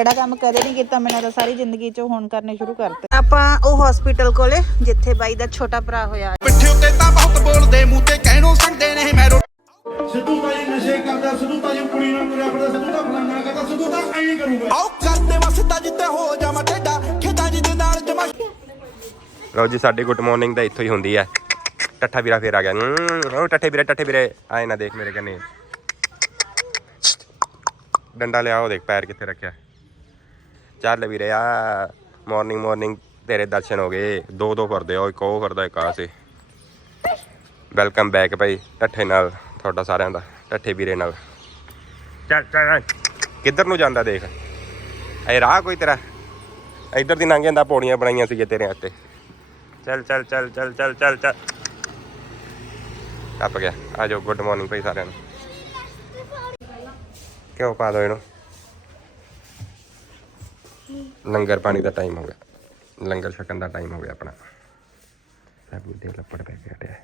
ਜਿਹੜਾ ਕੰਮ ਕਦੇ ਨਹੀਂ ਕੀਤਾ ਮੈਨੇ ਤਾਂ ਸਾਰੀ ਜ਼ਿੰਦਗੀ 'ਚ ਹੁਣ ਕਰਨੇ ਸ਼ੁਰੂ ਕਰਤੇ। ਆਪਾਂ ਉਹ ਹਸਪੀਟਲ ਕੋਲੇ ਜਿੱਥੇ ਬਾਈ ਦਾ ਛੋਟਾ ਭਰਾ ਹੋਇਆ। ਪਿੱਠੇ ਉੱਤੇ ਤਾਂ ਬਹੁਤ ਬੋਲਦੇ ਮੂੰਹ ਤੇ ਕਹਿਣੋਂ ਸੰਗਦੇ ਨੇ ਮੈਂ ਸਿੱਧੂ ਤਾਂ ਜੀ ਨਸ਼ੇ ਕਰਦਾ ਸਿੱਧੂ ਤਾਂ ਜੀ ਕੁੜੀ ਨਾਲ ਤੁਰਿਆ ਫਿਰਦਾ ਸਿੱਧੂ ਤਾਂ ਫਲਾਣਾ ਕਰਦਾ ਸਿੱਧੂ ਤਾਂ ਐਂ ਕਰੂਗਾ। ਆਓ ਕਰਦੇ ਵਸਦਾ ਜਿੱਤੇ ਹੋ ਜਾਵਾਂ ਟੇਡਾ ਖੇਤਾਂ ਜਿਹਦੇ ਨਾਲ ਜਮਾ ਲਓ ਜੀ ਸਾਡੀ ਗੁੱਡ ਮਾਰਨਿੰਗ ਤਾਂ ਇੱਥੋਂ ਹੀ ਹੁੰਦੀ ਹੈ ਟੱਠਾ ਵੀਰਾ ਫੇਰ ਆ ਗਿਆ। ਉਹ ਟੱਠੇ ਵੀਰੇ ਟੱਠੇ ਵੀਰੇ। ਆਏ ਨਾ ਦੇਖ ਮੇਰੇ ਕੰਨੇ। ਡੰਡਾ ਲਿਆ ਉਹ ਦੇਖ ਪੈਰ ਕਿੱਥੇ ਰੱਖਿਆ। ਚੱਲ ਵੀਰੇ ਆ ਮਾਰਨਿੰਗ ਮਾਰਨਿੰਗ ਤੇਰੇ ਦਰਸ਼ਨ ਹੋ ਗਏ। ਦੋ ਦੋ ਕਰਦੇ ਹੋ ਇੱਕ ਉਹ ਕਰਦਾ ਇੱਕ ਆ ਸੀ। ਵੈਲਕਮ ਬੈਕ ਭਾਈ ਟੱਠੇ ਨਾਲ ਤੁਹਾਡਾ ਸਾਰਿਆਂ ਦਾ ਟੱਠੇ ਵੀਰੇ ਨਾਲ। ਚੱਲ ਚੱਲ ਕਿੱਧਰ ਨੂੰ ਜਾਂਦਾ ਦੇਖ? ਇਹ ਰਾਹ ਕੋਈ ਤੇਰਾ? ਇੱਧਰ ਦੀ ਲੰਘ ਜਾਂਦਾ ਪੌੜੀਆਂ ਬਣਾਈਆਂ ਸੀਗੇ ਤੇਰੇ ਹੱਥੇ ਚੱਲ ਚੱਲ ਚੱਲ ਚੱਲ ਚੱਲ ਚੱਲ ਚੱਲ। ਟੱਪ ਗਿਆ। ਆ ਜਾਓ ਗੁੱਡ ਮਾਰਨਿੰਗ ਭਾਈ ਸਾਰਿਆਂ ਨੂੰ। ਕਿਉਂ ਪਾ ਦੋ ਇਹਨੂੰ? ਲੰਗਰ ਪਾਣੀ ਦਾ ਟਾਈਮ ਹੋ ਗਿਆ। ਲੰਗਰ ਛਕਣ ਦਾ ਟਾਈਮ ਹੋ ਗਿਆ ਆਪਣਾ। ਸਭ ਦੇ ਲੱਪੜ ਪੈ ਕੇ ਹਟਿਆ।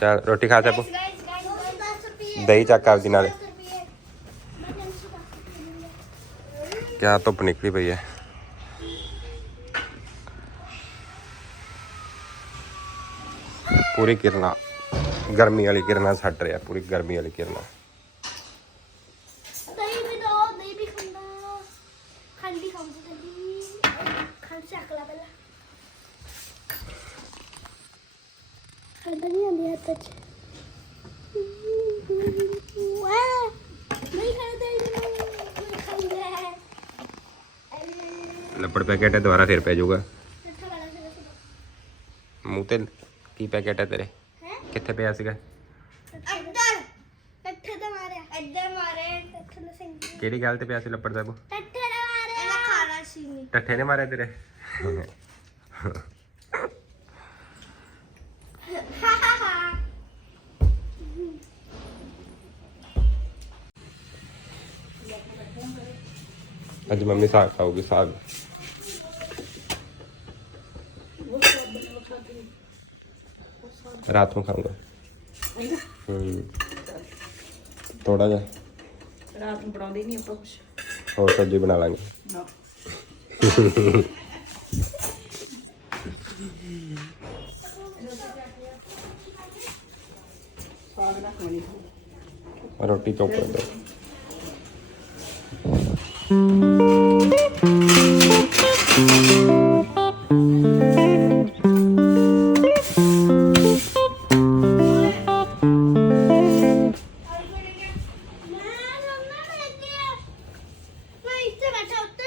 ਚੱਲ, ਰੋਟੀ ਖਾ ਸਭੂ ਦਹੀਂ ਚੱਕ ਆਪਦੀ ਨਾਲੇ। ਕਿਆ ਧੁੱਪ ਨਿਕਲੀ ਪਈ ਹੈ ਪੂਰੀ ਕਿਰਨਾ, ਗਰਮੀ ਵਾਲੀ ਕਿਰਨਾ ਛੱਡ ਰਿਹਾ, ਪੂਰੀ ਗਰਮੀ ਵਾਲੀ ਕਿਰਨਾ ਦਹੀਂ ਵੀ ਦੋ ਦਹੀਂ ਵੀ ਖਾਂਦਾ ਖੰਡੀ ਖਾਂਦਾ ਦਹੀਂ ਖੰਡ ਚੱਕ ਲਾ ਪਹਿਲਾਂ ਖੰਡ ਖਾਂਦਾ ਲੱਪੜ ਪੈਕੇਟ ਹੈ ਦੁਬਾਰਾ ਫਿਰ ਪੈ ਜਾਊਗਾ। ਮੂੰਹ ਤੇ ਕੀ ਪੈਕੇਟ ਹੈ ਤੇਰੇ? ਕਿੱਥੇ ਪਿਆ ਸੀਗਾ? ਇੱਧਰ ਟੱਠੇ ਤੇ ਮਾਰਿਆ। ਇੱਧਰ ਮਾਰੇ ਟੱਠੇ ਨੇ ਸਿੰਘ ਕਿਹੜੀ ਗੱਲ ਤੇ ਪਿਆ ਸੀ ਲੱਪੜ ਨੇ ਮਾਰਿਆ। ਖਾਣਾ ਸੀ। ਨਹੀਂ ਟੱਠੇ ਨੇ ਮਾਰਿਆ ਤੇਰੇ? ਅੱਜ ਮੰਮੀ ਸਾਗ ਖਾਊਗੀ ਸਾਗ। ਰਾਤ ਨੂੰ ਖਾਊਂਗਾ। ਹੂੰ। ਥੋੜਾ ਜਿਹਾ। ਰਾਤ ਨੂੰ ਬਣਾਉਂਦੇ ਨਹੀਂ ਆਪਾਂ ਕੁਝ ਹੋਰ ਸਬਜ਼ੀ ਬਣਾ ਲਾਂਗੇ। ਰੋਟੀ ਚੁੱਪ ਕਰ ਦੇ ਮੈਂ ਮੰਮਾ ਬੈਠੀ ਮੈਂ ਇੱਥੇ ਬੈਠਾ ਉੱਤੇ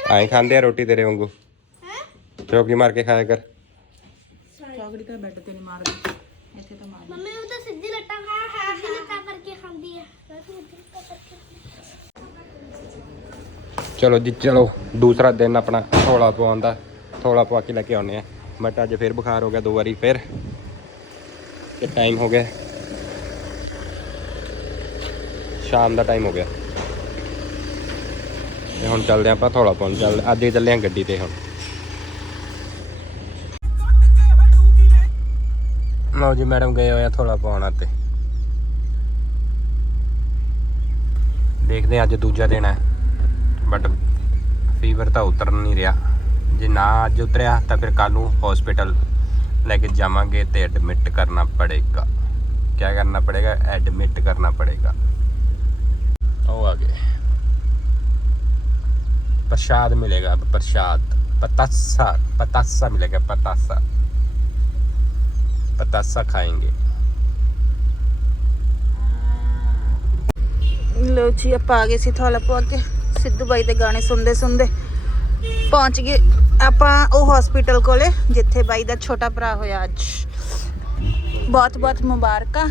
ਆਏ ਖਾਂਦੇ ਆ ਰੋਟੀ ਤੇਰੇ ਵਾਂਗੂ। ਚੌਕੀ ਮਾਰ ਕੇ ਖਾਇਆ ਕਰ ਚੌਕੜੀ ਤਾਂ ਬੈੱਡ ਤੇ ਨਹੀਂ ਮਾਰਦੀ ਇੱਥੇ ਤਾਂ ਮਾਰ ਮੰਮੀ ਉਹ ਤਾਂ ਸਿੱਧੀ ਲੱਟਾਂ ਖਾ ਖਾ ਸਿੱਧੀ ਲੱਟਾਂ ਕਰਕੇ ਖਾਂਦੀ ਹੈ ਮੈਂ ਵੀ ਇੱਧਰ ਲੱਟਾਂ ਕਰਕੇ ਚਲੋ ਜੀ, ਚਲੋ, ਦੂਸਰਾ ਦਿਨ ਆਪਣਾ ਥੋੜਾ ਪਵਾਉਣ ਦਾ ਥੋੜਾ ਪਵਾ ਕੇ ਲੈ ਕੇ ਆਉਨੇ ਆ। ਬਟ ਅੱਜ ਫਿਰ ਬੁਖਾਰ ਹੋ ਗਿਆ ਦੋ ਵਾਰੀ, ਫਿਰ ਤੇ ਟਾਈਮ ਹੋ ਗਿਆ। ਸ਼ਾਮ ਦਾ ਟਾਈਮ ਹੋ ਗਿਆ। ਤੇ ਹੁਣ ਚੱਲਦੇ ਆਪਾਂ ਥੋੜਾ ਪਾਉਣ ਚੱਲ, ਅੱਜ ਹੀ ਚੱਲੇ ਆ ਗੱਡੀ ਤੇ ਹੁਣ। ਲਓ ਜੀ ਮੈਡਮ ਗਏ ਹੋਏ ਆ ਥੋੜਾ ਪਾਉਣਾ ਤੇ ਦੇਖਦੇ ਹਾਂ ਅੱਜ ਦੂਜਾ ਦਿਨ ਹੈ ਬਟ ਫੀਵਰ ਤਾਂ ਉਤਰ ਨਹੀਂ ਰਿਹਾ ਜੇ ਨਾ ਅੱਜ ਉਤਰਿਆ ਤਾਂ ਫਿਰ ਕੱਲ ਨੂੰ ਹਸਪੀਟਲ ਲੈ ਕੇ ਜਾਵਾਂਗੇ ਤੇ ਐਡਮਿਟ ਕਰਨਾ ਪੜੇਗਾ ਕੀ ਕਰਨਾ ਪੜੇਗਾ ਐਡਮਿਟ ਕਰਨਾ ਪੜੇਗਾ ਉਹ ਆ ਗਏ प्रसाद मिलेगा अब प्रसाद पतासा पतासा मिलेगा पतासा पतासा खाएंगे ਲੋ ਜੀ ਆਪਾਂ ਆ ਗਏ ਸੀ ਥਾਲਾ ਪਵਾ ਕੇ ਸਿੱਧੂ ਬਾਈ ਦੇ ਗਾਣੇ ਸੁਣਦੇ ਸੁਣਦੇ ਪਹੁੰਚ ਗਏ ਆਪਾਂ ਉਹ ਹਸਪੀਟਲ ਕੋਲੇ, ਜਿੱਥੇ ਬਾਈ ਦਾ ਛੋਟਾ ਭਰਾ ਹੋਇਆ ਅੱਜ। ਬਹੁਤ ਬਹੁਤ ਮੁਬਾਰਕਾਂ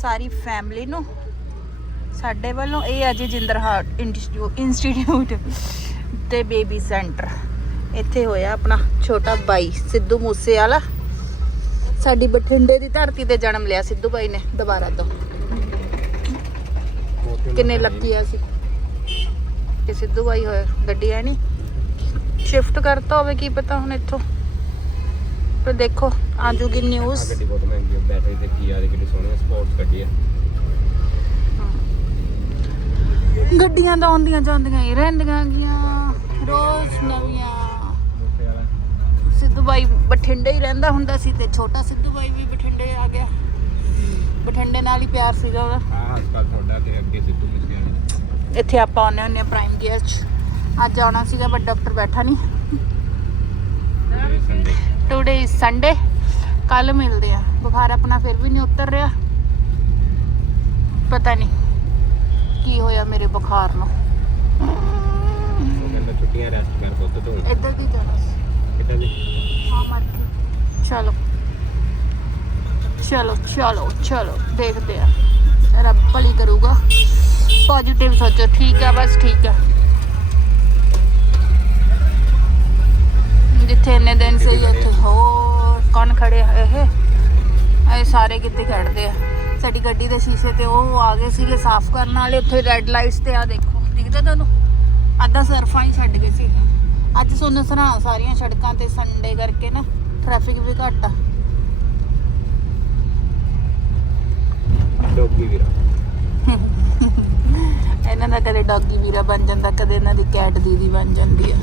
ਸਾਰੀ ਫੈਮਿਲੀ ਨੂੰ। ਸਾਡੇ ਵੱਲੋਂ ਇਹ ਅਜੇ ਜਿੰਦਰ ਹਾਰਟ ਇੰਸਟੀਚਿਊਟ ਇੰਸਟੀਚਿਊਟ ਤੇ ਬੇਬੀ ਸੈਂਟਰ ਇੱਥੇ ਹੋਇਆ ਆਪਣਾ ਛੋਟਾ ਬਾਈ, ਸਿੱਧੂ ਮੂਸੇ ਵਾਲਾ ਸਾਡੀ ਬਠਿੰਡੇ ਦੀ ਧਰਤੀ ਤੇ ਜਨਮ ਲਿਆ ਸਿੱਧੂ ਬਾਈ ਨੇ, ਦੁਬਾਰਾ ਤੋਂ। ਕਿੰਨੇ ਲੱਕੀ ਆ ਸੀ ਕਿ ਸਿੱਧੂ ਬਾਈ ਹੋਇਆ ਗੱਡੀ ਹੈ ਨਹੀਂ ਸ਼ਿਫਟ ਕਰਤਾ ਹੋਵੇ ਕੀ ਪਤਾ ਹੁਣ ਇੱਥੋਂ। ਪਰ ਦੇਖੋ ਆ ਜੂਗੀ ਨਿਊਜ਼ ਗੱਡੀ ਬਹੁਤ ਮਹਿੰਗੀ ਹੈ ਬੈਟਰੀ ਤੇ ਕੀ ਆ ਕਿੰਨੀ ਸੋਹਣੀ ਸਪੋਰਟਸ ਗੱਡੀ ਹੈ। ਗੱਡੀਆਂ ਤਾਂ ਆਉਂਦੀਆਂ ਜਾਂਦੀਆਂ ਹੀ ਰਹਿੰਦੀਆਂ ਗੀਆਂ ਰੋਜ਼ ਨਵੀਆਂ। ਸਿੱਧੂ ਬਾਈ ਬਠਿੰਡੇ ਹੀ ਰਹਿੰਦਾ ਹੁੰਦਾ ਸੀ ਤੇ ਛੋਟਾ ਸਿੱਧੂ ਬਾਈ ਵੀ ਬਠਿੰਡੇ ਆ ਗਿਆ। ਬਠਿੰਡੇ ਨਾਲ ਹੀ ਪਿਆਰ ਸੀਗਾ ਉਹਦਾ। ਹਾਂ ਹਸਪਤਾਲ ਤੁਹਾਡਾ ਤੇ ਅੱਗੇ ਸਿੱਧੂ ਮੂਸੇਵਾਲਾ ਇੱਥੇ ਆਪਾਂ ਆਉਂਦੇ ਹੁੰਦੇ ਪ੍ਰਾਈਮ ਕੇਅਰ ਚ। ਅੱਜ ਆਉਣਾ ਸੀਗਾ ਬਟ ਡਾਕਟਰ ਬੈਠਾ ਨਹੀਂ। ਟੁਡੇ ਇਜ਼ ਸੰਡੇ ਕੱਲ ਮਿਲਦੇ ਆ ਬੁਖਾਰ ਆਪਣਾ ਫਿਰ ਵੀ ਨਹੀਂ ਉਤਰ ਰਿਹਾ। ਪਤਾ ਨਹੀਂ ਕੀ ਹੋਇਆ ਮੇਰੇ ਬੁਖਾਰ ਨੂੰ। ਛੁੱਟੀਆਂ ਰੈਸਟ ਕਰ ਪੁੱਤ ਤੂੰ ਇੱਧਰ ਦੀ ਜਾਣਾ ਸੀ। ਦੀ ਹਾਂ, ਮਰ ਚਲੋ। ਚਲੋ ਚਲੋ ਚਲੋ। ਦੇਖਦੇ ਆ ਰੱਬ ਭਲੀ ਕਰੂਗਾ। ਪੋਜ਼ਿਟਿਵ ਸੋਚੋ, ਠੀਕ ਆ, ਬਸ ਠੀਕ ਆ। ਜਿੱਥੇ ਇੰਨੇ ਦਿਨ ਸਹੀ ਉੱਥੇ ਹੋਰ ਕੌਣ ਖੜੇ ਆ ਇਹ? ਇਹ ਸਾਰੇ ਕਿੱਥੇ ਖੜਦੇ ਆ? ਸਾਡੀ ਗੱਡੀ ਦੇ ਸ਼ੀਸ਼ੇ ਤੇ ਉਹ ਆ ਗਏ ਸੀਗੇ ਸਾਫ਼ ਕਰਨ ਵਾਲੇ, ਉੱਥੇ ਰੈੱਡ ਲਾਈਟਸ ਤੇ ਆ ਦੇਖੋ, ਦਿਖਦਾ ਤੁਹਾਨੂੰ? ਅੱਧਾ ਸਰਫਾਂ ਹੀ ਛੱਡ ਗਏ ਸੀ। ਅੱਜ ਸੋਨ ਸਰਾ ਸਾਰੀਆਂ ਸੜਕਾਂ ਤੇ ਸੰਡੇ ਕਰਕੇ ਨਾ ਟ੍ਰੈਫਿਕ ਵੀ ਘੱਟ ਆ। ਡੋਗੀ ਵੀਰਾ। ਇਹਨਾਂ ਦਾ ਕਦੇ ਡੌਗੀ ਵੀਰਾ ਬਣ ਜਾਂਦਾ ਕਦੇ ਇਹਨਾਂ ਦੀ ਕੈਟ ਦੀਦੀ ਬਣ ਜਾਂਦੀ ਆ।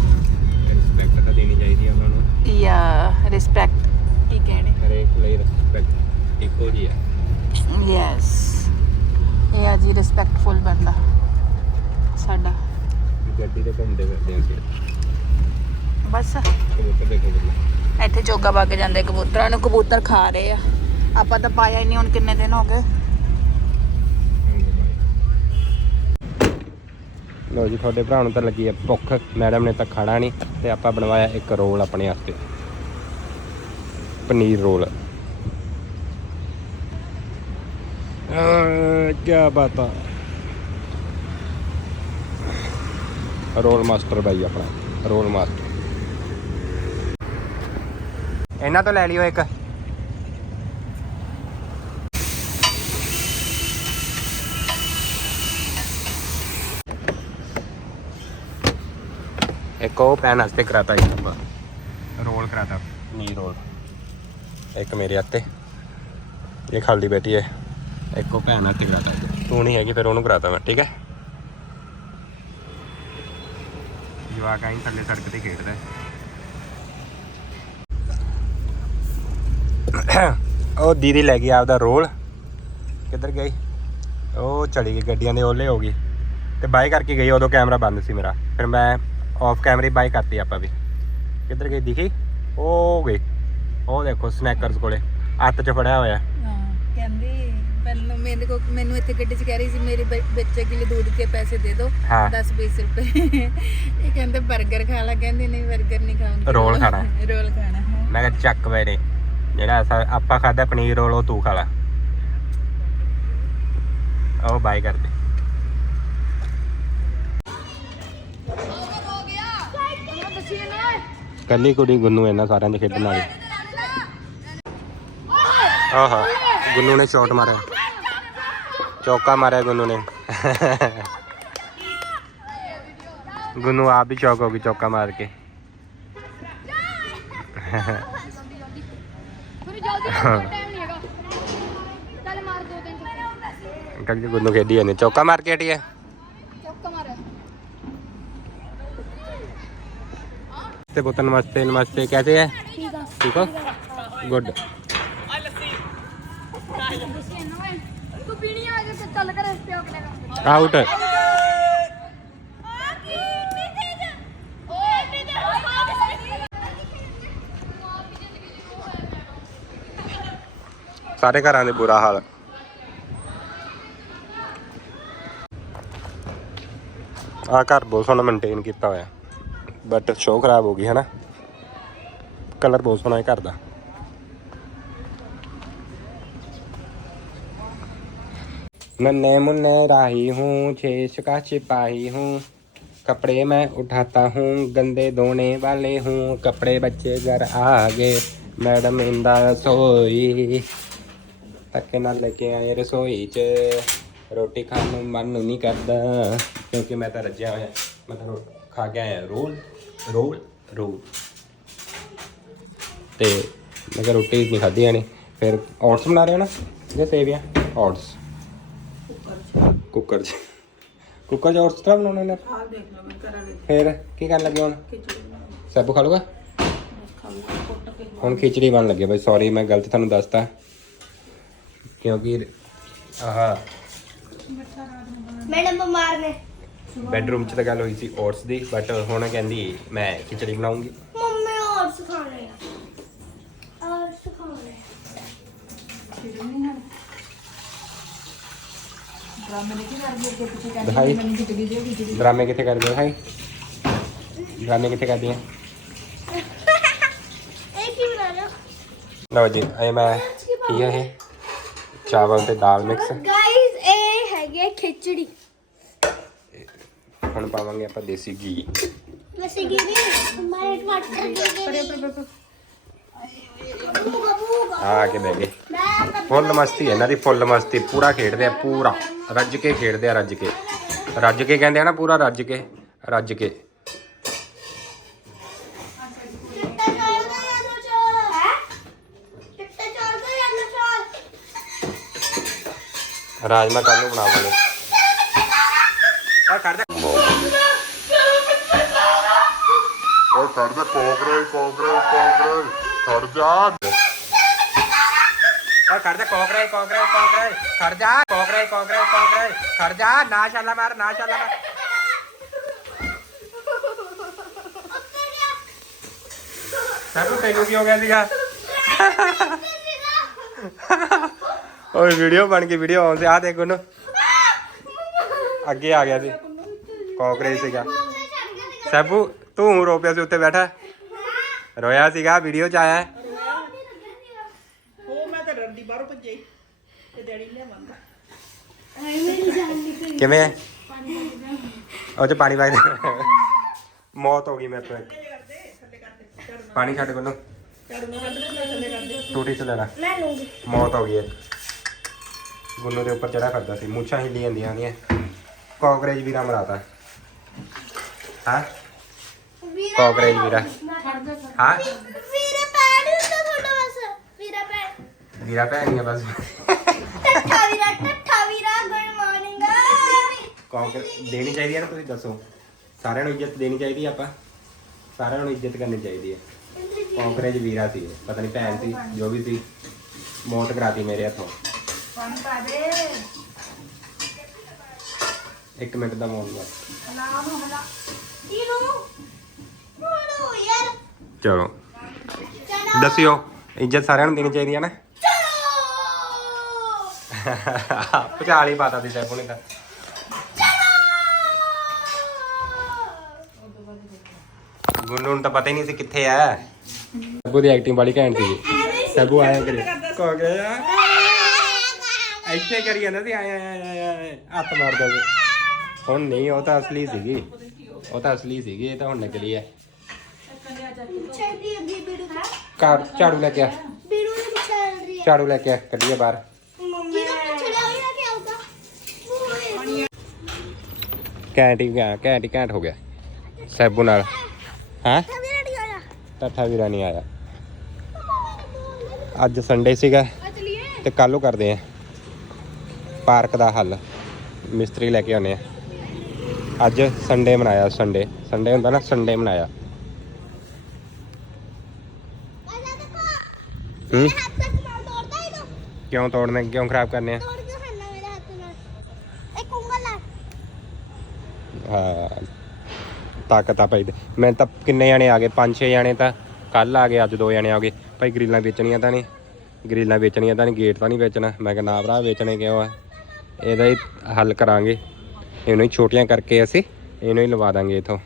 ਰਿਸਪੈਕਟ ਤਾਂ ਦੇਣੀ ਚਾਹੀਦੀ ਆ ਉਹਨਾਂ ਨੂੰ। ਯਾ ਰਿਸਪੈਕਟ ਕੀ ਕਹਿਣੇ? ਹਰੇਕ ਲਈ ਰਿਸਪੈਕਟ ਇੱਕੋ ਜੀ ਆ। ਯੈਸ ਇਹ ਆ ਜੀ ਰਿਸਪੈਕਟਫੁਲ ਬੰਦਾ ਸਾਡਾ। ਗੱਡੀ ਤੇ ਘੁੰਮਦੇ ਫਿਰਦੇ ਆ ਅਸੀਂ ਬਸ। ਕਬੂਤਰ ਦੇਖੋ ਬੱਲੇ ਇੱਥੇ ਪਾ ਕੇ ਜਾਂਦੇ ਕਬੂਤਰਾਂ ਨੂੰ ਕਬੂਤਰ ਖਾ ਰਹੇ ਆ। ਆਪਾਂ ਤਾਂ ਪਾਇਆ ਹੀ ਨਹੀਂ ਹੁਣ ਕਿੰਨੇ ਦਿਨ ਹੋ ਗਏ। ਲੋ ਜੀ ਤੁਹਾਡੇ ਭਰਾ ਨੂੰ ਤਾਂ ਲੱਗੀ ਹੈ ਭੁੱਖ ਮੈਡਮ ਨੇ ਤਾਂ ਖਾਣਾ ਨਹੀਂ ਤੇ ਆਪਾਂ ਬਣਵਾਇਆ ਇੱਕ ਰੋਲ ਆਪਣੇ ਵਾਸਤੇ। ਪਨੀਰ ਰੋਲ। ਕੀ ਬਾਤ ਆ। ਰੋਲ ਮਾਸਟਰ ਬਾਈ ਆਪਣਾ ਰੋਲ ਮਾਸਟਰ। ਇਹਨਾਂ ਤੋਂ ਲੈ ਲਿਓ ਇੱਕ। ਇੱਕ ਉਹ ਪੈਨ ਵਾਸਤੇ ਕਰਾਤਾ ਜੀ ਆਪਾਂ। ਰੋਲ ਕਰਾਤਾ। ਨੀ ਰੋਲ। ਇੱਕ ਮੇਰੇ ਹੱਥੇ ਇਹ ਖਾਲੀ ਬੈਠੀ ਹੈ। ਇੱਕ ਉਹ ਭੈਣ ਹੱਥੇ ਕਰਾਤਾ ਤੂੰ ਨਹੀਂ ਹੈਗੀ ਫਿਰ ਉਹਨੂੰ ਕਰਾਤਾ ਮੈਂ ਠੀਕ ਹੈ? ਜਵਾਕ ਆਈ ਥੱਲੇ ਸੜਕ ਤੇ ਖੇਡਦਾ। ਉਹ ਦੀਦੀ ਲੈ ਗਈ ਆਪਦਾ ਰੋਲ। ਕਿੱਧਰ ਗਈ? ਉਹ ਚਲੀ ਗਈ ਗੱਡੀਆਂ ਦੇ ਓਲੇ ਹੋ ਗਈ। ਤੇ ਬਾਈ ਕਰਕੇ ਗਈ ਉਦੋਂ ਕੈਮਰਾ ਬੰਦ ਸੀ ਮੇਰਾ। ਫਿਰ ਮੈਂ ਆਫ ਕੈਮਰੇ ਬਾਈ ਕਰਤੀ ਆਪਾਂ ਵੀ। ਕਿੱਧਰ ਗਈ ਦਿਖੀ? ਉਹ ਗਈ। ਉਹ ਦੇਖੋ ਸਨੈਕਰਸ ਕੋਲੇ। ਹੱਥ 'ਚ ਫੜਿਆ ਹੋਇਆ। ਕਹਿੰਦੀ ਪਹਿਲਾਂ ਮੇਰੇ ਮੈਨੂੰ ਇੱਥੇ ਗੱਡੀ 'ਚ ਕਹਿ ਰਹੀ ਸੀ ਮੇਰੇ ਬੱਚੇ ਕੇ ਲਈ ਦੁੱਧ ਕੇ ਪੈਸੇ ਦੇ ਦਿਓ 10 20 ਰੁਪਏ। ਇਹ ਕਹਿੰਦੇ 버ਗਰ ਖਾ ਲਾ ਕਹਿੰਦੀ ਨਹੀਂ 버ਗਰ ਨਹੀਂ ਖਾਉਂਦੀ Roll ਖਾਣਾ। ਰੋਲ ਖਾਣਾ ਮੈਂ ਕਿਹਾ ਚੱਕ ਵੇਰੇ ਜਿਹੜਾ ਆਪਾਂ ਖਾਦਾ ਪਨੀਰ ਕੱਲੀ ਕੁੜੀ ਗੁੰਨੂ ਇਹਨਾਂ ਸਾਰਿਆਂ ਦੇ ਖੇਡਣ ਵਾਲੀ। ਆਹਾ ਗੁੰਨੂ ਨੇ ਸ਼ਾਟ ਮਾਰਿਆ। ਚੌਕਾ ਮਾਰਿਆ ਗੁੰਨੂ ਨੇ। ਗੁੰਨੂ ਆਪ ਵੀ ਚੌਕ ਹੋ ਗਈ ਚੌਕਾ ਮਾਰ ਕੇ। ਕੱਲ ਗੁੰਨੂ ਖੇਡੀ ਜਾਂਦੇ ਚੌਕਾ ਮਾਰ ਕੇ ਹਟੀ ਹੈ ਚੌਕਾ ਮਾਰ ਤੇ ਪੁੱਤ ਨਮਸਤੇ ਨਮਸਤੇ ਕਹਤੇ ਹੈ ਠੀਕ ਆ ਠੀਕ ਹੋ ਸਾਰੇ ਘਰਾਂ ਦੇ ਬੁਰਾ ਹਾਲ ਆ ਘਰ ਬਹੁਤ ਸੋਹਣਾ ਮੇਨਟੇਨ ਕੀਤਾ ਹੋਇਆ ਬਟ ਸ਼ੋ ਖਰਾਬ ਹੋ ਗਈ ਹੈ ਨਾ ਕਲਰ ਬਹੁਤ ਸੋਹਣਾ ਹੈ ਘਰ ਦਾ नन्हे मुन्ने राही हूँ छेश का सिपाही हूँ कपड़े मैं उठाता हूँ गंदे धोने वाले हूँ कपड़े बच्चे घर आ गए मैडम इंदा रसोई ਧੱਕੇ ਨਾਲ ਲੈ ਕੇ ਆਏ ਰਸੋਈ 'ਚ ਰੋਟੀ ਖਾਣ ਨੂੰ ਮਨ ਨਹੀਂ ਕਰਦਾ ਕਿਉਂਕਿ ਮੈਂ ਤਾਂ ਰੱਜਿਆ ਹੋਇਆ ਮੈਂ ਤਾਂ ਰੋ- ਖਾ ਕੇ ਆਇਆ ਰੋਲ ਰੋਲ। ਰੋਲ। ਤੇ ਮੈਂ ਕਿਹਾ ਰੋਟੀ ਨਹੀਂ ਖਾਧੀ ਜਾਣੀ। ਫਿਰ ਔਟਸ ਬਣਾ ਰਹੇ ਹੋ ਨਾ? ਜਾਂ ਸੇਵੀਆਂ? ਔਟਸ ਕੁੱਕਰ 'ਚ। ਕੁੱਕਰ ਚ ਉਸ ਤਰ੍ਹਾਂ ਬਣਾਉਣੇ ਨੇ। ਆ ਦੇਖ ਲਓ ਮੈਂ ਕਰਾਂਗੇ ਫਿਰ ਕੀ ਕਰਨ ਲੱਗੇ ਹੁਣ? ਸਭ ਖਾ ਲੂਗਾ ਹੁਣ ਖਿਚੜੀ ਬਣ ਲੱਗੀ ਬਈ ਸੌਰੀ ਮੈਂ ਗਲਤ ਤੁਹਾਨੂੰ ਦੱਸਤਾ। ਕਿਉਂਕਿ ਆਹ ਮੈਡਮ ਬਿਮਾਰ ਨੇ। ਬੈਡਰੂਮ 'ਚ ਤਾਂ ਗੱਲ ਹੋਈ ਸੀ ਓਟਸ ਦੀ ਬਟ ਹੁਣ ਕਹਿੰਦੀ ਮੈਂ ਖਿਚੜੀ ਬਣਾਉਂਗੀ। ਮੰਮੀ ਹੋਰ ਸਿਖਾਣੇ ਆ। ਔਰ ਸਿਖਾਣੇ ਦਿਖਾਈ। ਡਰਾਮੇ ਕਿੱਥੇ ਕਰਦੇ ਹੋ ਭਾਈ ਡਰਾਮੇ ਕਿੱਥੇ ਕਰਦੀ ਹੈ ਇਹ ਕੀ ਬਣਾ ਰਹੇ ਹੋ? ਲਓ ਜੀ ਇਹ ਮੈਂ ਕੀ ਹੈ ਇਹ? ਚਾਵਲ ਤੇ ਦਾਲ ਮਿਕਸ ਗਾਇਸ ਇਹ ਹੈਗੀ ਖਿਚੜੀ। ਹੁਣ ਪਾਵਾਂਗੇ ਆਪਾਂ ਦੇਸੀ ਘੀ। ਵੈਸੇ ਕੀ ਨਹੀਂ ਮੈਂ ਟਮਾਟਰ ਦੇ ਬੂਗਾ ਆ ਕੇ ਬਹਿ ਗਏ। ਫੁੱਲ ਮਸਤੀ ਹੈ ਇਹਨਾਂ ਦੀ ਫੁੱਲ ਮਸਤੀ ਪੂਰਾ ਖੇਡਦੇ ਆ ਪੂਰਾ। ਰੱਜ ਕੇ ਖੇਡਦੇ ਆ ਰੱਜ ਕੇ। ਰੱਜ ਕੇ ਕਹਿੰਦੇ ਆ ਨਾ ਪੂਰਾ ਰੱਜ ਕੇ ਰੱਜ ਕੇ। ਰਾਜਮਾ ਕੱਲ ਨੂੰ ਬਣਾਵਾਂਗੇ ਆ ਕਰ ਦੇ ਓਏ ਖੜ ਜਾ ਕੋਕਰੇ ਕੋਕਰੇ ਕੋਕਰੇ ਖੜ ਜਾ ਆ। ਕਰ ਦੇ ਕੋਕਰੇ ਕੋਕਰੇ ਕੋਕਰੇ ਖੜ ਜਾ ਕੋਕਰੇ ਕੋਕਰੇ ਕੋਕਰੇ ਖੜ ਜਾ ਨਾ ਛਾਲਾ ਮਾਰ ਨਾ ਛਾਲਾ ਮਾਰ। ਸਾਨੂੰ ਤੈਨੂੰ ਕੀ ਹੋ ਗਿਆ ਸੀਗਾ? ਓਏ ਵੀਡੀਓ ਬਣ ਗਈ ਵੀਡੀਓ ਆਉਣ ਤੇ ਆ ਦੇਖ ਉਹਨੂੰ। ਅੱਗੇ ਆ ਗਿਆ ਸੀ। ਕੋਕਰੇਜ ਸੀਗਾ। ਸੈਬੂ ਤੂੰ ਰੋ ਪਿਆ ਸੀ ਉੱਤੇ ਬੈਠਾ। ਰੋਇਆ ਸੀਗਾ ਵੀਡੀਓ ਚ ਆਇਆ। ਉਹ ਮੈਂ ਤਾਂ ਡਰਦੀ ਬਾਹਰੋਂ ਭੱਜੇ। ਤੇ ਡੈਡੀ ਨੇ ਮੰਗਾ ਮੇਰੀ ਜਾਨ ਨਿਕਲ ਕਿਵੇਂ? ਹੈ ਉਹ ਚ ਪਾਣੀ ਪਾਈ ਮੌਤ ਹੋ ਗਈ ਮੇਰੇ ਤੋਂ ਇੱਕ। ਪਾਣੀ ਛੱਡ ਕੋਲੋਂ। ਟੂਟੀ ਚ ਲੈਣਾ ਮੈਂ ਲੂੰਗੀ ਮੌਤ ਹੋ ਗਈ ਇੱਕ। ਗੁੰਨੂ ਦੇ ਉੱਪਰ ਚੜਾ ਕਰਦਾ ਸੀ। ਮੁੱਛਾਂ ਹਿੱਲੀ ਜਾਂਦੀਆਂ ਨੇ। ਕਾਕਰੇਜ ਵੀਰਾ ਮਰਾਤਾ। ਹਾਂ? ਕਾਕਰੇਜ ਵੀਰਾ। ਹਾਂ? ਵੀਰਾ ਪੈਡ ਹੁੰਦਾ ਤੁਹਾਡਾ ਬਸ। ਵੀਰਾ ਪੈਡ ਵੀਰਾ ਭੈਣ ਹੀ ਆ ਬਸ। ਟੱਠਾ ਵੀਰਾ ਟੱਠਾ ਵੀਰਾ ਗੁੱਡ ਮਾਰਨਿੰਗ ਕਾਕਰ ਦੇਣੀ ਚਾਹੀਦੀ ਹੈ ਨਾ ਤੁਸੀਂ ਦੱਸੋ। ਸਾਰਿਆਂ ਨੂੰ ਇੱਜ਼ਤ ਦੇਣੀ ਚਾਹੀਦੀ ਹੈ ਆਪਾਂ। ਸਾਰਿਆਂ ਨੂੰ ਇੱਜ਼ਤ ਕਰਨੀ ਚਾਹੀਦੀ ਹੈ ਕਾਕਰੇਜ ਵੀਰਾ ਸੀ। ਪਤਾ ਨਹੀਂ ਭੈਣ ਸੀ ਜੋ ਵੀ ਸੀ ਮੌਤ ਕਰਾਤੀ ਮੇਰੇ ਹੱਥੋਂ। ਇੱਕ ਮਿੰਟ ਦਾ ਮੌਨ ਦਾ ਇਹਨੂੰ ਚਲੋ। ਦੱਸਿਓ ਇੱਜ਼ਤ ਸਾਰਿਆਂ ਨੂੰ ਦੇਣੀ ਚਾਹੀਦੀ ਹੈ ਨਾ? ਚਲੋ! ਭੁਚਾਲ ਹੀ ਪਾਤਾ ਸੀ ਸੈਪੂ ਨੇ ਤਾਂ। ਗੁੰਨੂ ਨੂੰ ਤਾਂ ਪਤਾ ਹੀ ਨਹੀਂ ਸੀ ਕਿੱਥੇ ਆ ਸੈਬੂ ਦੀ ਐਕਟਿੰਗ ਬੜੀ ਘੈਂਟ ਸੀ। ਸੈਬੂ ਆਇਆ ਕਰੇ। ਕੋ ਗਿਆ ਇੱਥੇ ਕਰੀ ਜਾਂਦਾ ਸੀ ਆਇਆ ਆਇਆ ਆਇਆ ਹੱਥ ਮਾਰਦਾ ਸੀ। ਹੁਣ ਨਹੀਂ ਉਹ ਤਾਂ ਅਸਲੀ ਸੀਗੀ। ਉਹ ਤਾਂ ਅਸਲੀ ਸੀਗੀ ਇਹ ਤਾਂ ਹੁਣ ਨਕਲੀ ਹੈ। ਅੱਗੇ ਕਾਰ ਝਾੜੂ ਲੈ ਕੇ ਆ। ਵੀਰੂ ਨੇ ਚੱਲ ਰਹੀ ਹੈ ਝਾੜੂ ਲੈ ਕੇ ਆ ਕੱਢੀਏ ਬਾਹਰ। ਮੰਮੀ ਕਿਹਦਾ ਹੋਇਆ ਕਿ ਘੈਂਟ ਹੀ ਗਿਆ ਘੈਂਟ ਹੀ ਘੈਂਟ ਹੋ ਗਿਆ। ਸੈਬੂ ਨਾਲ। ਹਾਂ? ਜਾ ਟੱਠਾ ਵੀਰਾ ਨਹੀਂ ਆਇਆ। ਅੱਜ ਸੰਡੇ ਸੀਗਾ। ਆ ਚਲੀਏ। ਤੇ ਕੱਲ ਨੂੰ ਕਰਦੇ ਆ। ਪਾਰਕ ਦਾ ਹੱਲ। ਮਿਸਤਰੀ ਲੈ ਕੇ ਆਉਨੇ ਆ। ਅੱਜ ਸੰਡੇ ਮਨਾਇਆ ਸੰਡੇ ਸੰਡੇ ਹੁੰਦਾ ਨਾ ਸੰਡੇ ਮਨਾਇਆ ਆ ਜਾ ਦੇਖੋ ਹੂੰ? ਹੱਥ ਤੱਕ ਮਾਰ ਤੋੜਦਾ ਹੀ ਤੂੰ। ਕਿਉਂ ਤੋੜਨੇ ਕਿਉਂ ਖਰਾਬ ਕਰਨੇ ਆ? ਤੋੜ ਕੇ ਖਾਣਾ ਮੇਰੇ ਹੱਥ ਨਾਲ। ਇੱਕ ਉਂਗਲ ਲਾ। ਹਾਂ ਤਾਕਤ ਆ ਭਾਈ ਦੇ ਮੈਂ ਤਾਂ ਕਿੰਨੇ ਜਾਣੇ ਆ ਗਏ? ਪੰਜ ਛੇ ਜਾਣੇ ਤਾਂ ਕੱਲ ਆ ਗਏ ਅੱਜ ਦੋ ਜਾਣੇ ਆ ਗਏ। ਭਾਈ ਗ੍ਰਿਲਾਂ ਵੇਚਣੀਆਂ ਤਾਂ ਨਹੀਂ। ਗ੍ਰਿਲਾਂ ਵੇਚਣੀਆਂ ਤਾਂ ਨਹੀਂ ਗੇਟ ਤਾਂ ਨਹੀਂ ਵੇਚਣਾ। ਮੈਂ ਕਿਹਾ ਨਾ ਭਰਾ ਵੇਚਣੇ ਕਿਉਂ ਆ? ਇਹਦਾ ਹੀ ਹੱਲ ਕਰਾਂਗੇ। ਇਹਨੂੰ ਹੀ ਛੋਟੀਆਂ ਕਰਕੇ ਅਸੀਂ ਇਹਨੂੰ ਹੀ ਲਵਾ ਦਾਂਗੇ ਇਥੋਂ।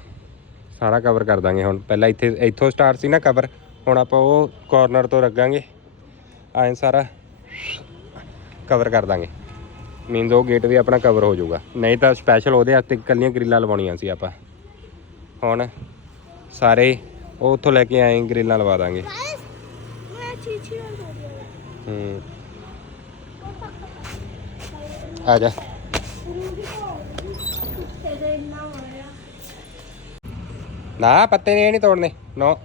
ਸਾਰਾ ਕਵਰ ਕਰ ਦਾਂਗੇ ਹੁਣ। ਪਹਿਲਾਂ ਇੱਥੇ ਇੱਥੋਂ ਸਟਾਰਟ ਸੀ ਨਾ ਕਵਰ ਹੁਣ ਆਪਾਂ ਉਹ ਕਾਰਨਰ ਤੋਂ ਰੱਖਾਂਗੇ ਐਂ ਸਾਰਾ ਕਵਰ ਕਰ ਦਾਂਗੇ। ਮੀਨਸ ਉਹ ਗੇਟ ਵੀ ਆਪਣਾ ਕਵਰ ਹੋ ਜਾਊਗਾ। ਨਹੀਂ ਤਾਂ ਸਪੈਸ਼ਲ ਉਹਦੇ 'ਤੇ ਇਕੱਲੀਆਂ ਗ੍ਰਿਲਾਂ ਲਵਾਉਣੀਆਂ ਸੀ ਆਪਾਂ। ਹੁਣ ਸਾਰੇ ਉਹ ਉੱਥੋਂ ਲੈ ਕੇ ਆਏ ਗ੍ਰਿਲਾਂ ਲਵਾ ਦਾਂਗੇ। ਹੂੰ। ਆ ਜਾ। ਨਾ, ਪੱਤੇ ਨੇ ਇਹ ਨਹੀਂ ਤੋੜਨੇ। ਨੋ।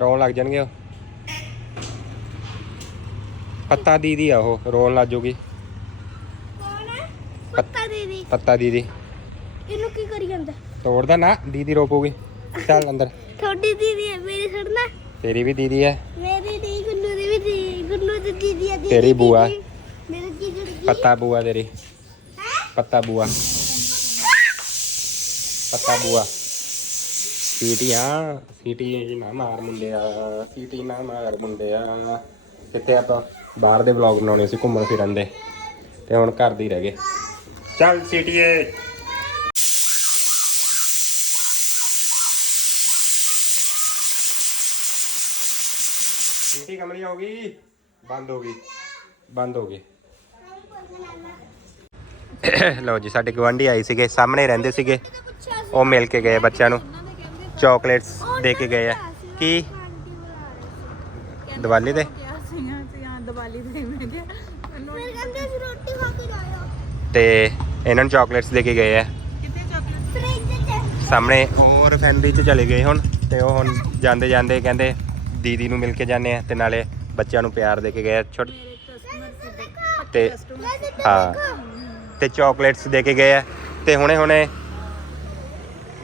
ਰੋਣ ਲੱਗ ਜਾਣਗੇ ਉਹ। ਪੱਤਾ ਦੀਦੀ ਆ ਉਹ ਰੋਣ ਲੱਗ ਜੂਗੀ। ਕੌਣ ਹੈ ਪੱਤਾ ਦੀਦੀ। ਪੱਤਾ ਦੀਦੀ। ਇਹਨੂੰ ਕੀ ਕਰੀ ਜਾਂਦਾ? ਤੋੜਦਾ ਨਾ ਦੀਦੀ ਰੋਕੂਗੀ ਚੱਲ ਅੰਦਰ। ਛੋਟੀ ਦੀਦੀ ਹੈ ਮੇਰੀ ਛੜਨਾ ਤੇਰੀ ਵੀ ਦੀਦੀ ਹੈ। ਮੇਰੀ ਦੀ ਗੁੰਨੂ ਦੀ ਵੀ ਦੀ ਗੁੰਨੂ ਦੀ ਦੀਦੀ ਹੈ ਦੀਦੀ ਤੇਰੀ ਬੂਆ। ਦੀਦੀ। ਮੇਰੀ ਦੀਦੀ ਦੀ ਪੱਤਾ ਬੂਆ ਤੇਰੀ। ਪੱਤਾ ਬੂਆ। ਪੱਤਾ ਬੂਆ। ਸੀਟੀਆਂ ਸੀਟੀ ਨਾ ਮਾਰ ਮੁੰਡਿਆ ਸੀਟੀ ਨਾ ਮਾਰ ਮੁੰਡਿਆ ਕਿੱਥੇ ਆਪਾਂ ਬਾਹਰ ਦੇ ਵਲੌਗ ਬਣਾਉਣੇ ਸੀ ਘੁੰਮਣ ਫਿਰਨ ਦੇ, ਤੇ ਹੁਣ ਘਰ ਦੇ ਹੀ ਰਹਿ ਗਏ। ਚੱਲ ਸੀਟੀਏ ਸੀਟੀ ਕਮਲੀ ਹੋ ਗਈ, ਬੰਦ ਹੋ ਗਈ, ਬੰਦ ਹੋ ਗਈ। ਲਓ ਜੀ, ਸਾਡੇ ਗਵਾਂਢੀ ਆਏ ਸੀਗੇ, ਸਾਹਮਣੇ ਰਹਿੰਦੇ ਸੀਗੇ, ਉਹ ਮਿਲ ਕੇ ਗਏ ਬੱਚਿਆਂ ਨੂੰ। ਚਾਕਲੇਟਸ ਦੇ ਕੇ ਗਏ ਆ। ਕੀ? ਦੀਵਾਲੀ ਦੇ ਤੇ? ਇਹਨਾਂ ਨੂੰ ਚਾਕਲੇਟਸ ਦੇ ਕੇ ਗਏ ਆ। ਫ੍ਰਿਜ ਚ ਸਾਹਮਣੇ ਉਹ ਰਿਫਾਈਨਰੀ 'ਚ ਚਲੇ ਗਏ ਹੁਣ ਤੇ ਉਹ ਹੁਣ ਜਾਂਦੇ ਜਾਂਦੇ ਕਹਿੰਦੇ ਦੀਦੀ ਨੂੰ ਮਿਲ ਕੇ ਜਾਂਦੇ ਆ ਤੇ ਨਾਲੇ ਬੱਚਿਆਂ ਨੂੰ ਪਿਆਰ ਦੇ ਕੇ ਗਏ ਛੋਟੇ ਤੇ ਹਾਂ ਤੇ ਚਾਕਲੇਟਸ ਦੇ ਕੇ ਗਏ ਆ। ਤੇ ਹੁਣੇ ਹੁਣੇ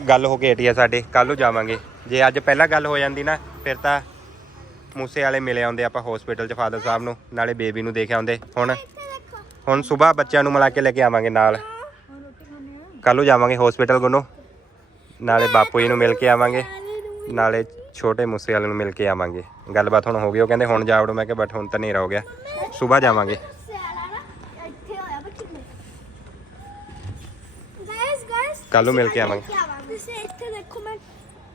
ਗੱਲ ਹੋ ਕੇ ਹਟੀ ਆ ਸਾਡੇ ਕੱਲ ਨੂੰ ਜਾਵਾਂਗੇ। ਜੇ ਅੱਜ ਪਹਿਲਾਂ ਗੱਲ ਹੋ ਜਾਂਦੀ ਨਾ ਫਿਰ ਤਾਂ ਮੂਸੇ ਵਾਲੇ ਮਿਲੇ ਆਉਂਦੇ ਆਪਾਂ ਹਸਪੀਟਲ 'ਚ ਫਾਦਰ ਸਾਹਿਬ ਨੂੰ ਨਾਲੇ ਬੇਬੀ ਨੂੰ ਦੇਖ ਆਉਂਦੇ। ਹੁਣ ਹੁਣ ਸਵੇਰ ਬੱਚਿਆਂ ਨੂੰ ਮਿਲਾ ਕੇ ਲੈ ਕੇ ਆਵਾਂਗੇ ਨਾਲ। ਕੱਲ ਨੂੰ ਜਾਵਾਂਗੇ ਹਸਪੀਟਲ ਗੁੰਨੋ। ਨਾਲੇ ਬਾਪੂ ਜੀ ਨੂੰ ਮਿਲ ਕੇ ਆਵਾਂਗੇ ਨਾਲੇ ਛੋਟੇ ਮੂਸੇ ਵਾਲੇ ਨੂੰ ਮਿਲ ਕੇ ਆਵਾਂਗੇ। ਗੱਲਬਾਤ ਹੁਣ ਹੋ ਗਈ ਉਹ ਕਹਿੰਦੇ ਹੁਣ ਜਾ ਵੜੋ ਮੈਂ ਕਿਹਾ ਬਟ ਹੁਣ ਤਾਂ ਹਨੇਰਾ ਹੋ ਗਿਆ। ਸਵੇਰ ਜਾਵਾਂਗੇ। ਕੱਲ ਨੂੰ ਮਿਲ ਕੇ ਆਵਾਂਗੇ।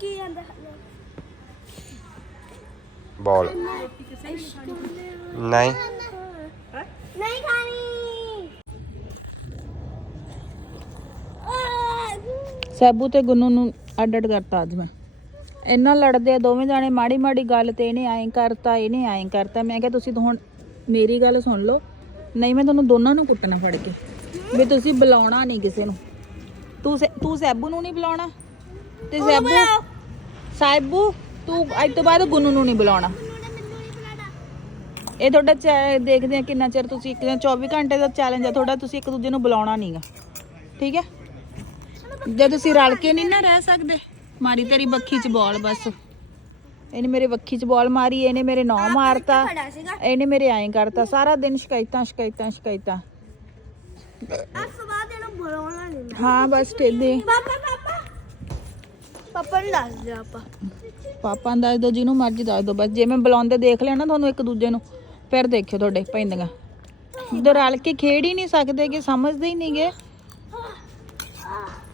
ਕੀ ਆਂਦਾ? ਬੋਲ। ਨਹੀਂ। ਨਹੀਂ ਖਾਣੀ। ਆਹ, ਸੈਬੂ ਤੇ ਗੁੰਨੂ ਨੂੰ ਅੱਡ ਅੱਡ ਕਰਤਾ ਅੱਜ ਮੈਂ। ਇੰਨਾ ਲੜਦੇ ਆ ਦੋਵੇਂ ਜਾਣੇ ਮਾੜੀ ਮਾੜੀ ਗੱਲ ਤੇ ਇਹਨੇ ਐਂ ਕਰਤਾ ਇਹਨੇ ਐਂ ਕਰਤਾ। ਮੈਂ ਕਿਹਾ ਤੁਸੀਂ ਤਾਂ ਹੁਣ ਮੇਰੀ ਗੱਲ ਸੁਣ ਲਓ। ਨਹੀਂ ਮੈਂ ਤੁਹਾਨੂੰ ਦੋਨਾਂ ਨੂੰ ਕੁੱਟਣਾ ਫੜ ਕੇ। ਵੀ ਤੁਸੀਂ ਬੁਲਾਉਣਾ ਨਹੀਂ ਕਿਸੇ ਨੂੰ। ਤੂੰ ਤੂੰ ਸੈਬੂ ਨੂੰ ਨਹੀਂ ਬੁਲਾਉਣਾ? ਤੇ ਸੈਬੂ ਸਾਇਬੂ ਤੂੰ ਅੱਜ ਤੋਂ ਬਾਅਦ ਗੁੰਨੂ ਨੂੰ ਨਹੀਂ ਬੁਲਾਉਣਾ। ਇਹ ਤੁਹਾਡਾ ਚੈ- ਦੇਖਦੇ ਆ ਕਿੰਨਾ ਚਿਰ ਤੁਸੀਂ ਇੱਕ ਦਿਨ 24 ਘੰਟੇ ਦਾ ਚੈਲੰਜ ਆ ਤੁਹਾਡਾ ਤੁਸੀਂ ਇੱਕ ਦੂਜੇ ਨੂੰ ਬੁਲਾਉਣਾ ਨਹੀਂਗਾ ਠੀਕ ਹੈ? ਜੇ ਤੁਸੀਂ ਰਲ ਕੇ ਨਹੀਂ ਨਾ ਰਹਿ ਸਕਦੇ ਮਾਰੀ ਤੇਰੀ ਬੱਖੀ ਚ ਬੋਲ ਬਸ। ਇਹਨੇ ਮੇਰੇ ਬੱਖੀ ਚ ਬੋਲ ਮਾਰੀ ਇਹਨੇ ਮੇਰੇ ਨੌ ਮਾਰਤਾ ਖੜਾ ਸੀਗਾ। ਇਹਨੇ ਮੇਰੇ ਐਂ ਕਰਤਾ ਸਾਰਾ ਦਿਨ ਸ਼ਿਕਾਇਤਾਂ ਸ਼ਿਕਾਇਤਾਂ ਸ਼ਿਕਾਇਤਾਂ। ਇਹਨੂੰ ਬੁਲਾਉਣਾ ਨਹੀਂ ਹਾਂ ਬਸ ਟੇਦੇ ਪਾਪਾ ਨੂੰ ਦੱਸ ਦੇ ਆਪਾਂ। ਪਾਪਾ ਨੂੰ ਦੱਸ ਦੋ ਜਿਹਨੂੰ ਮਰਜ਼ੀ ਦੱਸ ਦੋ ਬਸ ਜੇ ਮੈਂ ਬੁਲਾਉਂਦੇ ਦੇਖ ਲਿਆ ਨਾ ਤੁਹਾਨੂੰ ਇੱਕ ਦੂਜੇ ਨੂੰ ਫਿਰ ਦੇਖਿਓ ਤੁਹਾਡੇ ਪੈਂਦੀਆਂ। ਜਦੋਂ ਰਲ ਕੇ ਖੇਡ ਹੀ ਨਹੀਂ ਸਕਦੇ ਕਿ ਸਮਝਦੇ ਹੀ ਨਹੀਂਗੇ।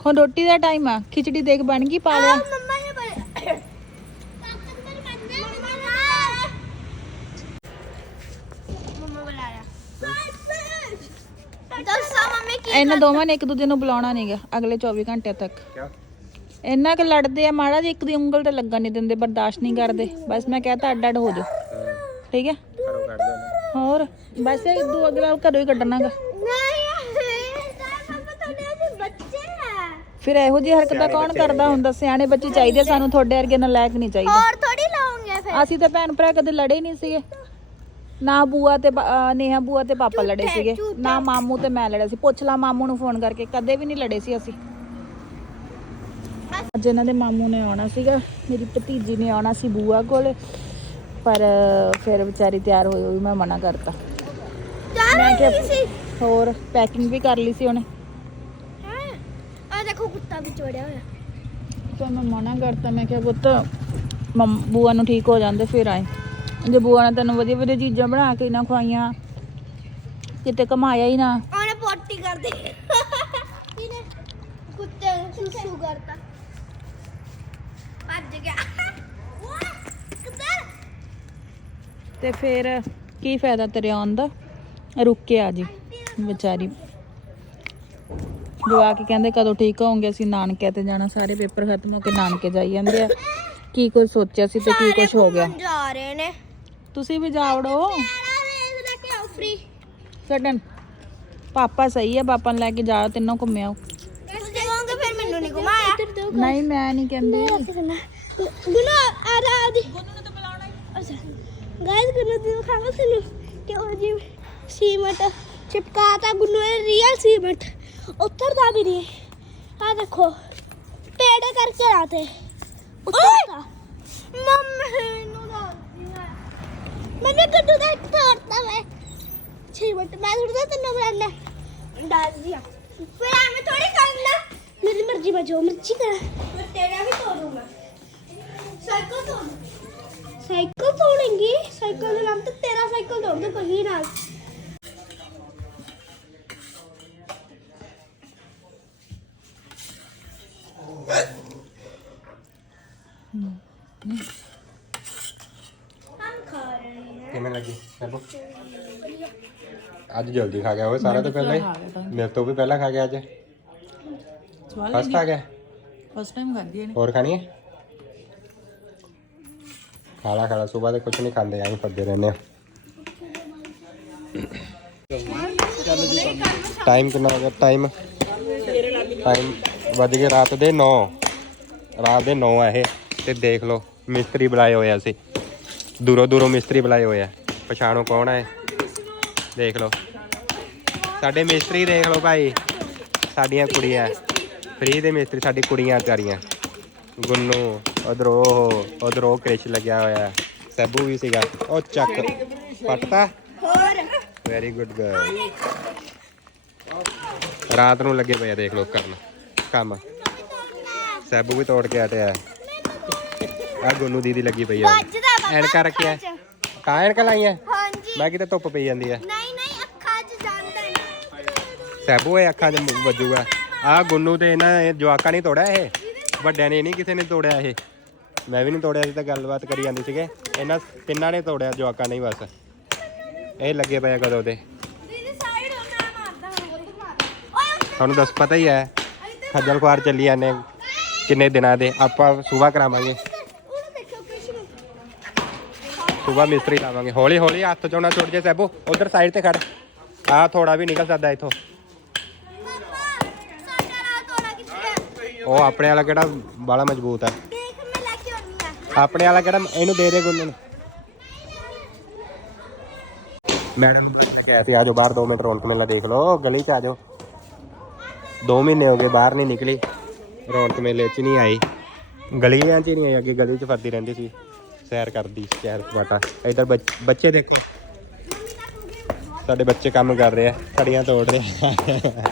ਹੁਣ ਰੋਟੀ ਦਾ ਟਾਈਮ ਆ ਖਿਚੜੀ ਦੇਖ ਬਣ ਗਈ ਪਾ ਲਿਆ। ਇਹਨਾਂ ਦੋਵਾਂ ਨੇ ਇੱਕ ਦੂਜੇ ਨੂੰ ਬੁਲਾਉਣਾ ਨਹੀਂਗਾ ਅਗਲੇ 24 ਘੰਟੇ ਤੱਕ। ਇੰਨਾ ਕਿ ਲੜਦੇ ਆ ਮਾੜਾ ਜਿਹਾ ਇੱਕ ਦੀ ਉਂਗਲ ਤੇ ਲੱਗਣ ਨਹੀਂ ਦਿੰਦੇ ਬਰਦਾਸ਼ਤ ਨਹੀਂ ਕਰਦੇ। ਬਸ ਮੈਂ ਕਹਤਾ ਅੱਡ ਅੱਡ ਹੋ ਜਾ ਠੀਕ ਹੈ? ਹੋਰ? ਬਸ ਇਦੋਂ ਅਗਲਾ ਘਰੋਂ ਹੀ ਕੱਢਣਾਗਾ ਨਹੀਂ ਪਾਪਾ ਤੁਹਾਡੇ ਅਸੀਂ ਬੱਚੇ ਆ ਫਿਰ ਇਹੋ ਜਿਹੀ ਹਰਕਤਾਂ ਕੌਣ ਕਰਦਾ ਹੁੰਦਾ? ਸਿਆਣੇ ਬੱਚੇ ਚਾਹੀਦੇ ਸਾਨੂੰ ਤੁਹਾਡੇ ਵਰਗੇ ਨਲਾਇਕ ਨਹੀਂ ਚਾਹੀਦੇ। ਹੋਰ ਥੋੜੀ ਲਾਉਂਗੇ ਫਿਰ। ਅਸੀਂ ਤਾਂ ਭੈਣ ਭਰਾ ਕਦੇ ਲੜੇ ਨਹੀਂ ਸੀਗੇ। ਨਾ ਬੂਆ ਤੇ ਨੇਹਾ ਬੂਆ ਤੇ ਪਾਪਾ ਲੜੇ ਸੀਗੇ। ਨਾ ਮਾਮੂ ਤੇ ਮੈਂ ਲੜਿਆ ਸੀ। ਪੁੱਛ ਲਾ ਮਾਮੂ ਨੂੰ ਫੋਨ ਕਰਕੇ। ਕਦੇ ਵੀ ਨਹੀਂ ਲੜੇ ਸੀ ਅਸੀਂ। ਅੱਜ ਇਹਨਾਂ ਦੇ ਮਾਮੂ ਨੇ ਆਉਣਾ ਸੀਗਾ ਮੇਰੀ ਭਤੀਜੀ ਨੇ ਆਉਣਾ ਸੀ ਬੂਆ ਕੋਲ ਪਰ ਫਿਰ ਵਿਚਾਰੀ ਤਿਆਰ ਹੋਈ ਹੋਈ ਮੈਂ ਮਨਾ ਕਰਤਾ। ਮੈਂ ਸੀ? ਹੋਰ ਪੈਕਿੰਗ ਵੀ ਕਰ ਲਈ ਸੀ ਉਹਨੇ। ਹਾਂ ਆ ਦੇਖੋ ਕੁੱਤਾ ਵਿੱਚ ਵੜਿਆ ਹੋਇਆ। ਤਾਂ ਮੈਂ ਮਨਾ ਕਰਤਾ ਮੈਂ ਕਿਹਾ ਪੁੱਤ ਮੰਮ ਬੂਆ ਨੂੰ ਠੀਕ ਹੋ ਜਾਂਦੇ ਫਿਰ ਆਏ। ਜੇ ਬੂਆ ਨੇ ਤੈਨੂੰ ਵਧੀਆ ਵਧੀਆ ਚੀਜ਼ਾਂ ਬਣਾ ਕੇ ਨਾ ਖਵਾਈਆਂ ਕਿਤੇ ਕਮਾਇਆ ਹੀ ਨਾ। ਉਹਨੇ ਪੋਟੀ ਕਰ ਦੇ ਕਿਨੇ ਕੁੱਤੇ ਨੂੰ ਸੁਸੂ ਕਰਤਾ ਭੱਜ ਗਿਆ ਵਾਹ ਕਿੱਧਰ ਤੇ ਫਿਰ ਕੀ ਫਾਇਦਾ ਤੇਰੇ ਆਉਣ ਦਾ? ਰੁੱਕ ਕੇ ਆ ਜੀ ਵਿਚਾਰੀ। ਜਵਾ ਕੇ ਕਹਿੰਦੇ ਕਦੋਂ ਠੀਕ ਹੋਵਾਂਗੇ ਅਸੀਂ ਨਾਨਕੇ ਤੇ ਜਾਣਾ ਸਾਰੇ ਪੇਪਰ ਖਤਮ ਹੋ ਕੇ ਨਾਨਕੇ ਜਾਈ ਜਾਂਦੇ ਆ। ਕੀ ਕੁਝ ਸੋਚਿਆ ਸੀ ਤੇ ਕੀ ਕੁਝ ਹੋ ਗਿਆ? ਜਾ ਰਹੇ ਨੇ। ਤੁਸੀਂ ਵੀ ਜਾਵੜੋ ਫ੍ਰੀ ਛੱਡਣ। ਪਾਪਾ ਸਹੀ ਹੈ ਪਾਪਾ ਨੂੰ ਲੈ ਕੇ ਜਾਓ ਤਿੰਨੋਂ ਘੁੰਮਿਓ ਤੁਸੀਂ ਜਾਓਗੇ ਫਿਰ ਮੈਨੂੰ ਨਹੀਂ ਘੁਮਾਇਆ। ਨਹੀਂ ਮੈਂ ਨਹੀਂ ਕਹਿੰਦੀ। ਗੁਨਾ ਆ ਰਾ ਦੀ। ਗੁੰਨੂ ਨੂੰ ਤਾਂ ਬੁਲਾਉਣਾ ਅੱਛਾ। ਗਾਇਸ ਗੁੰਨੂ ਦੀ ਖਾਣਾ ਸਾਨੂੰ ਕਿ ਉਹ ਜੀ ਸੀਮਟ ਚਿਪਕਾਤਾ ਗੁੰਨੂ ਨੇ ਰੀਅਲ ਸੀਮਟ ਉਤਰਦਾ ਵੀ ਨਹੀਂ ਆ ਦੇਖੋ ਟੇੜੇ ਕਰਕੇ ਲਾਤੇ ਉੱਤਰ ਮੰਮੀ ਨੂੰ ਦੱਸਦੀ ਮੈਂ ਮੈਨੇ ਗੱਡੂ ਦਾ ਇੱਕ ਤੋੜਤਾ ਮੈਂ 6 ਮਿੰਟ ਮੈਂ ਥੋੜਾ ਤੈਨੂੰ ਬਰਾਨਾ ਦੱਸ ਦਿਆ ਫਿਰ ਐਵੇਂ ਥੋੜੀ ਕਰਨਾ ਮੇਰੀ ਮਰਜ਼ੀ ਮੈਂ ਜੋ ਮਰਜ਼ੀ ਕਰਾਂ ਮੈਂ ਤੇਰਾ ਵੀ सायकल लांब तर तेरा सायकल दौडतो कही ना ਕਿਵੇਂ ਲੱਗੀ? ਅੱਜ ਜਲਦੀ ਖਾ ਗਿਆ ਉਹ ਸਾਰਾ ਤੋਂ ਪਹਿਲਾਂ ਹੀ? ਮੇਰੇ ਤੋਂ ਵੀ ਪਹਿਲਾਂ ਖਾ ਗਿਆ ਅੱਜ? ਸਵਾਲ ਫਸਟ ਗਿਆ? ਫਸਟ ਟਾਈਮ ਖਾਂਦੀ ਹੈ ਹੋਰ ਖਾਣੀ ਹੈ? ਖਾਲਾ ਖਾਲਾ ਸਵੇਰ ਦੇ ਕੁਝ ਨਹੀਂ ਖਾਂਦੇ ਆਂ ਫੱਦੇ ਰਹਿੰਦੇ ਆ। ਟਾਈਮ ਕਿੰਨਾ ਹੋ ਗਿਆ? ਟਾਈਮ ਟਾਈਮ ਵੱਜ ਗਏ ਰਾਤ ਦੇ 9 ਰਾਤ ਦੇ 9 ਆ ਇਹ, ਤੇ ਦੇਖ ਲਓ, ਮਿਸਤਰੀ ਬੁਲਾਏ ਹੋਏ ਆ ਅਸੀਂ। ਦੂਰੋਂ ਦੂਰੋਂ ਮਿਸਤਰੀ ਬੁਲਾਏ ਹੋਏ ਆ। ਪਛਾਣੋ ਕੌਣ ਹੈ ਦੇਖ ਲਓ। ਸਾਡੇ ਮਿਸਤਰੀ ਦੇਖ ਲਓ ਭਾਈ, ਸਾਡੀਆਂ ਕੁੜੀਆਂ। ਫ੍ਰੀ ਦੇ ਮਿਸਤਰੀ, ਸਾਡੀ ਕੁੜੀਆਂ ਵਿਚਾਰੀਆਂ। ਗੁੰਨੂ ਉਧਰ ਉਧਰ ਕ੍ਰਿਸ਼ ਲੱਗਿਆ ਹੋਇਆ। ਸੈਬੂ ਵੀ ਸੀਗਾ। ਉਹ ਚੱਕ ਪੱਟਤਾ। और ਵੈਰੀ ਗੁੱਡ ਗਰਲ ਰਾਤ ਨੂੰ ਲੱਗੇ ਪਏ ਆ ਦੇਖ ਲੋ ਕਰਨ। ਕੰਮ। ਸੈਬੂ ਵੀ ਤੋੜ ਕੇ ਹਟਿਆ। ਆ ਗੁੰਨੂ ਦੀਦੀ ਲੱਗੀ ਪਈ ਆ। ਐਨਕਾਂ ਰੱਖਿਆ। ਕਾ ਐਨਕਾਂ ਲਾਈਆਂ? ਹਾਂਜੀ। ਮੈਂ ਕਿਤੇ ਧੁੱਪ ਪਈ ਜਾਂਦੀ ਆ। ਨਹੀਂ ਨਹੀਂ ਅੱਖਾਂ 'ਚ ਜਾਂਦਾ ਨਹੀਂ ਸੈਬੂ ਇਹ ਅੱਖਾਂ 'ਚ ਵੱਜੂਗਾ। ਆ ਗੁੰਨੂ ਤੇ ਇਹਨਾਂ ਇਹ ਜਵਾਕਾਂ ਨਹੀਂ ਤੋੜਿਆ ਇਹ। ਵੱਡਿਆਂ ਨੇ ਨਹੀਂ ਕਿਸੇ ਨੇ ਤੋੜਿਆ ਇਹ। ਮੈਂ ਵੀ ਨਹੀਂ ਤੋੜਿਆ ਸੀ ਤਾਂ ਗੱਲਬਾਤ ਕਰੀ ਜਾਂਦੇ ਸੀਗੇ। ਇਹਨਾਂ ਤਿੰਨਾਂ ਨੇ ਤੋੜਿਆ, ਜਵਾਕਾਂ ਨੇ ਬਸ। ਇਹ ਲੱਗੇ ਪਏ ਆ ਕਦੋਂ ਦੇ। ਤੁਹਾਨੂੰ ਦੱਸ, ਪਤਾ ਹੀ ਹੈ, ਖੱਜਲ ਖੁਆਰ ਚੱਲੀ ਜਾਂਦੇ ਕਿੰਨੇ ਦਿਨਾਂ ਦੇ। ਆਪਾਂ ਸਵੇਰ ਕਰਾਵਾਂਗੇ। ਉਹਨੂੰ ਸਵੇਰ ਮਿਸਤਰੀ ਲਾਵਾਂਗੇ। ਹੌਲੀ ਹੌਲੀ ਹੱਥ ਚੋਂ ਨਾ ਛੁੱਟ ਜੇ ਸੈਬੋ। ਉਧਰ ਸਾਈਡ ਤੇ ਖੜ। ਆ ਥੋੜਾ ਵੀ ਨਿਕਲ ਸਕਦਾ ਇੱਥੋਂ ਪਾਪਾ ਸਾਡਾ ਰਾਤ ਤੋੜਾ ਕਿੱਥੇ ਉਹ ਆਪਣੇ ਵਾਲਾ ਕਿਹੜਾ ਬਾਲਾ ਮਜ਼ਬੂਤ ਆ। ਦੇਖ ਮੈਂ ਲੈ ਕੇ ਆਉਣੀ ਆ। ਆਪਣੇ ਵਾਲਾ ਕਿਹੜਾ ਇਹਨੂੰ ਦੇ ਦੇ ਗੁੰਨੂ ਨੂੰ। ਮੈਡਮ ਨੂੰ ਕਿਹਾ ਸੀ ਆਜੋ ਬਾਹਰ 2 ਮਿੰਟ ਰੌਣਕ ਮੇਲਾ ਦੇਖ ਲਓ ਗਲੀ 'ਚ ਆਜੋ 2 ਮਹੀਨੇ ਹੋ ਗਏ ਬਾਹਰ ਨਹੀਂ ਨਿਕਲੀ ਰੌਣਕ ਮੇਲੇ 'ਚ ਨਹੀਂ ਆਈ। ਗਲੀਆਂ 'ਚ ਨਹੀਂ ਆਈ ਅੱਗੇ ਗਲੀ 'ਚ ਫਿਰਦੀ ਰਹਿੰਦੀ ਸੀ ਸੈਰ ਕਰਦੀ ਸ਼ਹਿਰ ਸਪਾਟਾ। ਇਧਰ ਬੱਚੇ ਦੇਖੋ। ਸਾਡੇ ਬੱਚੇ ਕੰਮ ਕਰ ਰਹੇ ਆ ਛੜੀਆਂ ਤੋੜ ਰਹੇ ਆ।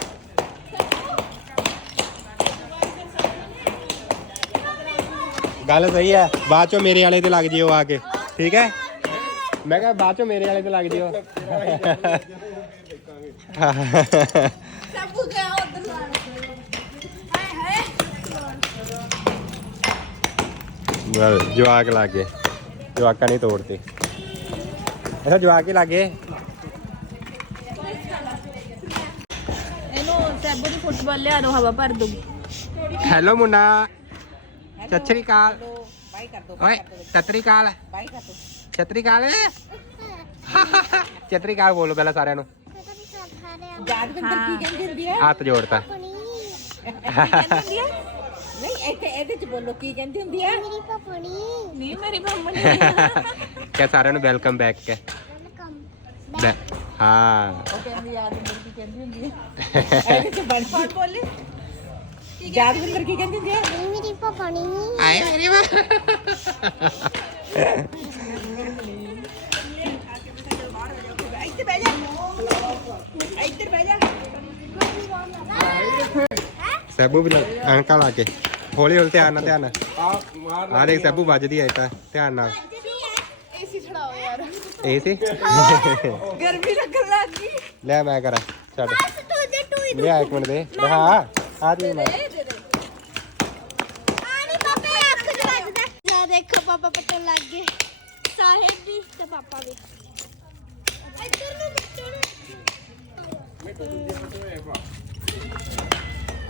ਗੱਲ ਸਹੀ ਹੈ ਬਾਅਦ ਚੋਂ ਮੇਰੇ ਵਾਲੇ ਤੇ ਲੱਗ ਜਿਓ ਆ ਕੇ ਠੀਕ ਹੈ? ਮੈਂ ਕਿਹਾ ਬਾਅਦ ਚੋਂ ਮੇਰੇ ਵਾਲੇ ਤੇ ਲੱਗ ਜਿਓ। ਸਭੂ ਗਿਆ ਉਧਰ ਲਾਣ ਹਾਏ ਹਾਏ। ਜਵਾਕ ਲੱਗ ਜਵਾਕਾਂ ਨਹੀਂ ਤੋੜਦੇ ਅੱਛਾ ਜਵਾਕ ਹੀ ਲੱਗ? ਇਹਨੂੰ ਸੈਬੂ ਦੀ ਫੁੱਟਬਾਲ ਲਿਆ ਦੋ ਹਵਾ ਭਰ ਦੂੰਗੀ ਹੈਲੋ ਮੁੰਡਾ। ਸਤਿ ਸ੍ਰੀ ਅਕਾਲ। ਬਾਈ ਕਰ ਦੋ ਓਏ ਸਤਿ ਸ੍ਰੀ ਅਕਾਲ। ਬਾਈ ਕਰ ਦੋ। ਸਤਿ ਸ੍ਰੀ ਅਕਾਲ। ਸਤਿ ਸ੍ਰੀ ਅਕਾਲ ਬੋਲੋ ਪਹਿਲਾਂ ਸਾਰਿਆਂ ਨੂੰ। ਯਾਦਵਿੰਦਰ ਕੀ ਕਹਿੰਦੀ ਹੁੰਦੀ ਹੈ? ਹੱਥ ਜੋੜਤਾ। ਨਹੀਂ ਇੱਥੇ ਇਹਦੇ ਚ ਬੋਲੋ ਕੀ ਕਹਿੰਦੀ ਹੁੰਦੀ ਹੈ? ਮੇਰੀ ਪਪਣੀ। ਨਹੀਂ ਮੇਰੀ ਮੰਮਾ ਕਿਆ ਸਾਰਿਆਂ ਨੂੰ ਵੈਲਕਮ ਬੈਕ ਕੇ ਹਾਂ। ਉਹ ਕਹਿੰਦੀ ਯਾਦਵਿੰਦਰ ਕੀ ਕਹਿੰਦੀ ਹੁੰਦੀ ਹੈ? ਇਹਦੇ ਚ ਬਣ ਕੇ ਬੋਲੀ। ਯਾਦਵਿੰਦਰ ਕੀ ਕਹਿੰਦੀ ਹੁੰਦੀ ਹੈ ਮੇਰੀ ਪਪਣੀ ਆਏ ਮੇਰੀ ਮਾਂ ਇੱਥੇ ਬਹਿ ਜਾ। ਇੱਧਰ ਬਹਿ ਜਾ। ਸੈਬੂ ਵੀ ਅੰਕਲ ਲਾ ਕੇ। ਹੌਲੀ ਹੌਲੀ ਧਿਆਨ ਨਾਲ ਧਿਆਨ ਨਾਲ। ਆ ਦੇਖ ਸੈਬੂ ਵੱਜਦੀ ਐ ਤਾਂ ਧਿਆਨ ਨਾਲ। ਏਸੀ ਛੜਾਓ ਯਾਰ। ਇਹ ਸੀ ਗਰਮੀ ਲੱਗਣ ਲੱਗ ਲੈ ਮੈਂ ਕਰਾਂ ਛੱਡ। ਬਸ ਤੂੰ ਦੇ ਤੂੰ ਹੀ ਲਿਆ ਇੱਕ ਮਿੰਟ ਦੇ। ਦਿਖਾ ਆ ਜੀ ਮੈਂ ਆਣੀ ਪਾਪੇ ਅੱਖ ਚ ਵੱਜਦਾ ਜਾ ਦੇਖੋ ਪਾਪਾ ਪੱਟਣ ਲੱਗ ਗਏ ਸਾਹਿਬ ਵੀ ਤੇ ਪਾਪਾ ਵੀ ਇੱਧਰ ਨੂੰ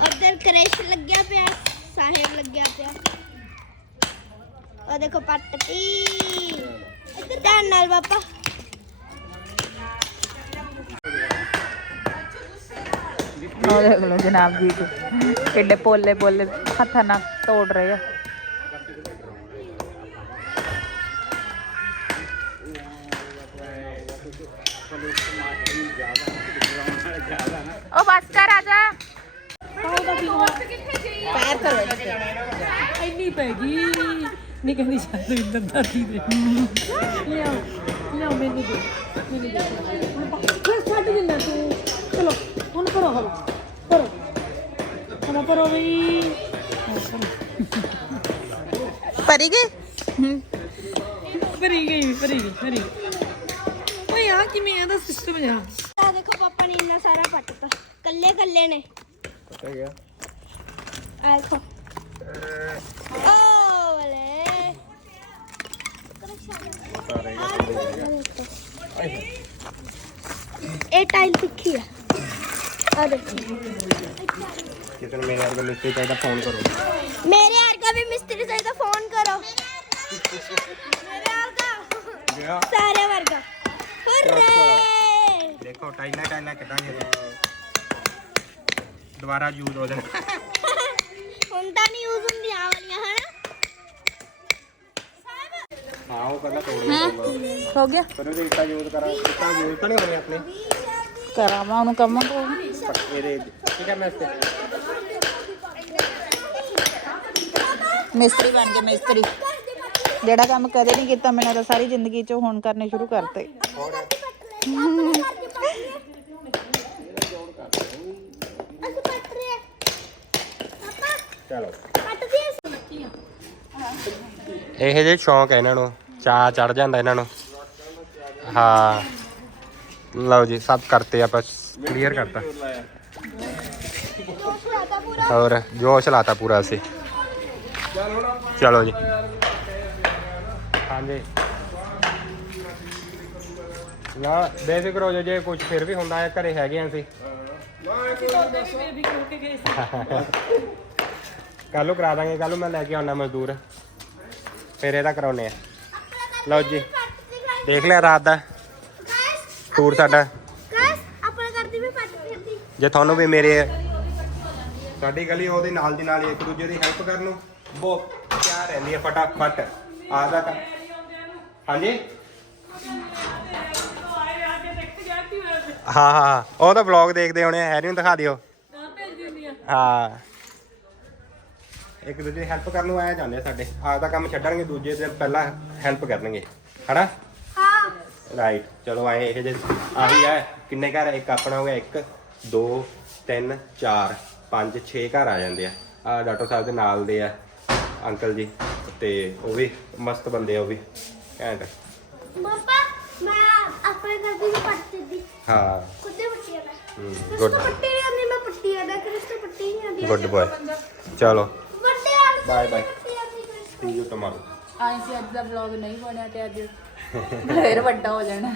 ਉਧਰ ਕ੍ਰੈਸ਼ ਲੱਗਿਆ ਪਿਆ ਸਾਹਿਬ ਲੱਗਿਆ ਪਿਆ ਉਹ ਦੇਖੋ ਪੱਟਤੀ ਇੱਧਰ ਧਿਆਨ ਨਾਲ ਪਾਪਾ ਉਹ ਦੇਖ ਲਓ ਜਨਾਬ ਜੀ ਕਿੱਡੇ ਪੋਲੇ ਪੋਲੇ ਹੱਥਾਂ ਨਾਲ ਤੋੜ ਰਹੇ ਆ ਉਹ ਬਸ ਕਰ ਆ ਜਾ ਕਰੋ ਇੰਨੀ ਪੈ ਗਈ ਨਹੀਂ ਕਹਿੰਦੀ ਚੱਲ ਇੰਦਰ ਦਾਦੀ ਦੇ ਲਿਆਓ ਲਿਆਓ ਮੈਨੂੰ ਦੇ ਮੈਨੂੰ ਦੇ ਫਿਰ ਛੱਡ ਦਿੰਦਾ ਤੂੰ ਚਲੋ ਹੁਣ ਕਰੋ ਕਰੋ ਕਰੋ ਕਰੋ ਵੀ। ਭਰੀ ਗਏ ਭਰੀ ਗਈ ਭਰੀ ਗਈ ਭਰੀ ਓਏ ਆ ਕਿਵੇਂ ਇਹਦਾ ਸਿਸਟਮ ਜਾ ਆ ਦੇਖੋ ਪਾਪਾ ਨੇ ਇੰਨਾ ਸਾਰਾ ਪੱਟਤਾ। ਕੱਲੇ ਕੱਲੇ ਨੇ। ਕਿੱਥੇ ਗਿਆ। ਆ ਦੇਖੋ। ਓ ਵਲੇ। ਇਹ ਟਾਈਲ ਤਿੱਖੀ ਆ। ਆ ਦੇਖੋ। ਕਿਤੇ ਮੇਰੇ ਨਾਲ ਮਿੱਤੇ ਚਾਹੀਦਾ ਫੋਨ ਕਰੋ। ਮੇਰੇ ਵਰਗਾ ਵੀ ਮਿਸਤਰੀ ਚਾਹੀਦਾ ਫੋਨ ਕਰੋ। ਮੇਰੇ ਵਰਗਾ। ਸਾਰੇ ਵਰਗਾ। ਹੁਰੇ ਦੇਖੋ ਟਾਈਲਾਂ ਟਾਈਲਾਂ ਕਿੱਦਾਂ ਜਿਹੜੀਆਂ ਦੁਬਾਰਾ ਯੂਜ਼ ਹੋ ਜਾਣ। ਹੁਣ ਤਾਂ ਨਹੀਂ ਯੂਜ਼ ਹੁੰਦੀਆਂ ਆਹ ਵਾਲੀਆਂ ਹਨ? ਹਾਂ ਉਹ ਕਹਿੰਦਾ ਤੋੜਨਾ ਪਊਗਾ ਹੋ ਗਿਆ। ਪਰ ਉਹਦੇ ਇੱਟਾਂ ਯੂਜ਼ ਕਰਾਂ। ਇੱਟਾਂ ਯੂਜ਼ ਤਾਂ ਨਹੀਂ ਹੋਣੇ ਆਪਣੇ। ਕਰਾਵਾਂ ਉਹਨੂੰ ਕਮਾਂ। ਕੋ ਪਰ ਇਹਦੇ ਕੀ ਕਰਨਾ ਇਸ ਤੇ ਮਿਸਤਰੀ ਬਣ ਕੇ ਮਿਸਤਰੀ। ਜਿਹੜਾ ਕੰਮ ਕਦੇ ਨਹੀਂ ਕੀਤਾ ਮੈਨੇ ਤਾਂ ਸਾਰੀ ਜ਼ਿੰਦਗੀ 'ਚ ਹੁਣ ਕਰਨੇ ਸ਼ੁਰੂ ਕਰਤੇ। ਚਲੋ ਇਹ ਜੇ ਸ਼ੌਂਕ ਹੈ ਇਹਨਾਂ ਨੂੰ ਚਾਹ ਚੜ ਜਾਂਦਾ ਇਹਨਾਂ ਨੂੰ। ਹਾਂ ਲਓ ਜੀ ਸਭ ਕਰਤੇ ਆਪਾਂ ਕਲੀਅਰ ਕਰਤਾ। ਹੋਰ ਜੋਸ਼ ਲਾਤਾ ਪੂਰਾ ਅਸੀਂ। ਚਲੋ ਜੀ। ਹਾਂਜੀ। ਨਾ, ਬੇਫਿਕਰ ਹੋ ਜਾਓ, ਜੇ ਕੁਝ ਫਿਰ ਵੀ ਹੁੰਦਾ ਹੈ, ਘਰੇ ਹੈਗੇ ਆਂ ਸੀ ਕੱਲ ਨੂੰ ਕਰਾ ਦਾਂਗੇ ਕੱਲ ਨੂੰ ਮੈਂ ਲੈ ਕੇ ਆਉਣਾ ਮਜ਼ਦੂਰ। ਫਿਰ ਇਹਦਾ ਕਰਾਉਨੇ ਆ। ਲਓ ਜੀ, ਦੇਖ ਲਿਆ ਰਾਤ ਦਾ। ਟੂਰ ਸਾਡਾ। ਜੇ ਤੁਹਾਨੂੰ ਵੀ ਮੇਰੇ ਸਾਡੀ ਗਲੀ ਉਹਦੇ ਨਾਲ ਦੀ ਨਾਲ ਇੱਕ ਦੂਜੇ ਦੀ ਹੈਲਪ ਕਰਨ ਨੂੰ। ਬਹੁਤ ਪਿਆਰ ਰਹਿੰਦੀ ਹੈ ਫਟਾਫਟ। ਆਦਾ ਕਰ ਹਾਂਜੀ? ਹਾਂ ਹਾਂ ਉਹ ਤਾਂ ਵਲੌਗ ਦੇਖਦੇ ਹੋਣੇ ਆ। ਹੈਰੀ ਨੂੰ ਦਿਖਾ ਦਿਓ। ਹਾਂ। ਇੱਕ ਦੂਜੇ ਦੀ ਹੈਲਪ ਕਰਨ ਨੂੰ ਆਇਆ ਜਾਂਦੇ ਆ ਸਾਡੇ। ਆਪਦਾ ਕੰਮ ਛੱਡਣਗੇ ਦੂਜੇ ਦਿਨ ਪਹਿਲਾਂ ਹੈਲਪ ਕਰਨਗੇ। ਹਨਾ? ਹਾਂ। ਰਾਈਟ ਚਲੋ ਆਏ ਇਹ ਜੇ। ਆਹੀ ਹੈ ਕਿੰਨੇ ਘਰ ਇੱਕ ਆਪਣਾ ਹੋ ਗਿਆ। 1 2 3 4 5 6 ਘਰ ਆ ਜਾਂਦੇ ਆ। ਆ ਡਾਕਟਰ ਸਾਹਿਬ ਦੇ ਨਾਲ ਦੇ ਆ। ਅੰਕਲ ਜੀ ਤੇ ਉਹ ਵੀ ਮਸਤ ਬੰਦੇ ਆ ਉਹ ਵੀ ਘੈਂਟ ਪਾਪਾ ਮੈਂ ਆਪਣੇ ਘਰ ਦੀ ਪੱਟ ਦਿੱਤੀ। ਹਾਂ। ਕੁੱਤੇ ਪੱਟੀ ਆ ਮੈਂ। ਪੱਟੀ ਮੈਂ ਪੱਟੀ ਆ ਮੈਂ ਕ੍ਰਿਸਟੋ ਪੱਟੀ ਨਹੀਂ ਆਉਂਦੀ। ਗੁੱਡ ਬॉय ਚਲੋ। ਵੱਡੇ ਆਉਂਦੀ ਕ੍ਰਿਸਟੋ ਸੀ ਯੂ ਟਮਾਰੋ ਆਈ ਸੀ ਅੱਜ ਦਾ ਵਲੌਗ ਨਹੀਂ ਬਣਿਆ ਤੇ ਅੱਜ ਫੇਰ ਵੱਡਾ ਹੋ ਜਾਣਾ।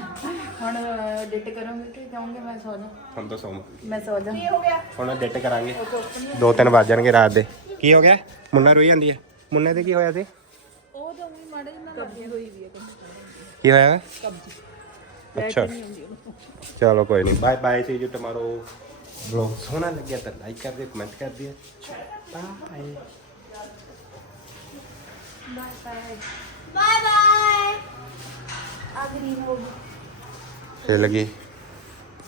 ਹੁਣ ਐਡਿਟ ਕਰੂੰਗੀ ਕਿ ਜਾਉਂਗੇ ਮੈਂ ਸੌ ਜਾ ਹਮ ਤਾਂ ਸੋਮ ਮੈਂ। ਸੌ ਜਾ ਹੁਣ ਐਡਿਟ ਕਰਾਂਗੇ। ਦੋ ਤਿੰਨ ਵੱਜ ਜਾਣਗੇ ਰਾਤ ਦੇ। ਕੀ ਹੋ ਗਿਆ? ਮੁੰਨਾ ਰੋਈ ਜਾਂਦੀ ਹੈ ਮੁੰਨੇ ਦੇ ਕੀ ਹੋਇਆ ਸੀ ਉਹ ਤਾਂ ਵੀ ਮਾੜੇ ਜਿਹਾ ਕਬਜੀ ਹੋਈ ਵੀ ਹੈ ਕੀ ਹੋਇਆ ਅੱਛਾ ਚਲੋ ਕੋਈ ਨਹੀਂ bye bye see you tomorrow blog ਸੋਹਣਾ ਲੱਗਿਆ ਤਾਂ ਲਾਈਕ ਕਰ ਦਿਓ ਕਮੈਂਟ ਕਰ ਦਿਓ ਬਾਏ ਬਾਏ ਬਾਏ ਅਗਰੀ ਹੋ ਫੇਰ ਲੱਗੀ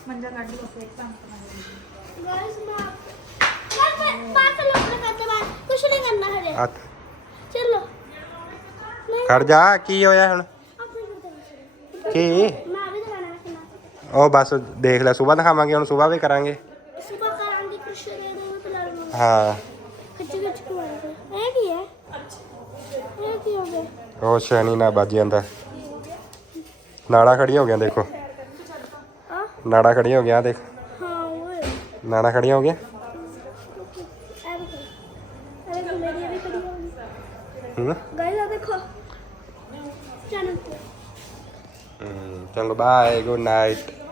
ਮੰਜਾ ਕੱਢ ਲਓ ਫੇਕ ਤਾਂ ਗਾਇਸ ਮੈਂ ਯਾਰ ਮੈਂ ਬਾਹਰ ਚਲੋ ਆਪਣੇ ਘਰ ਦੇ ਬਾਹਰ ਖੜ ਜਾ ਕੀ ਹੋਇਆ ਹੁਣ? ਕੀ? ਮੈਂ ਵੀ ਦਿਖਾਣਾ ਕਿੰਨਾ ਉਹ ਬਸ ਦੇਖ ਲੈ ਸਵੇਰ ਦਿਖਾਵਾਂਗੇ ਹੁਣ ਸਵੇਰ ਵੀ ਕਰਾਂਗੇ। ਸੁਬਾ ਕਰਾਂਗੇ ਕ੍ਰਿਸ਼ਨ ਦੇ ਦੇ ਤੇ ਲੜ ਲੂੰਗਾ ਹਾਂ। ਖਿੱਚ ਖਿੱਚ ਕੇ ਮਾਰਾਂਗੇ ਇਹ ਕੀ ਹੈ ਇਹ ਕੀ ਹੋ ਗਿਆ ਉਹ ਸ਼ੈਨੀ ਨਾ ਵੱਜ ਜਾਂਦਾ। ਨਾੜਾ ਖੜੀ ਹੋ ਗਿਆ ਦੇਖੋ। ਆ ਨਾੜਾ ਖੜੀ ਹੋ ਗਿਆ ਦੇਖ। ਹਾਂ ਓਏ ਨਾੜਾ ਖੜੀ ਹੋ ਗਿਆ ਇਹ ਦੇਖੋ ਇਹ ਦੇਖੋ ਮੇਰੀ ਵੀ ਖੜੀ ਹੋ ਗਈ ਹੂੰ? Bye. Good night.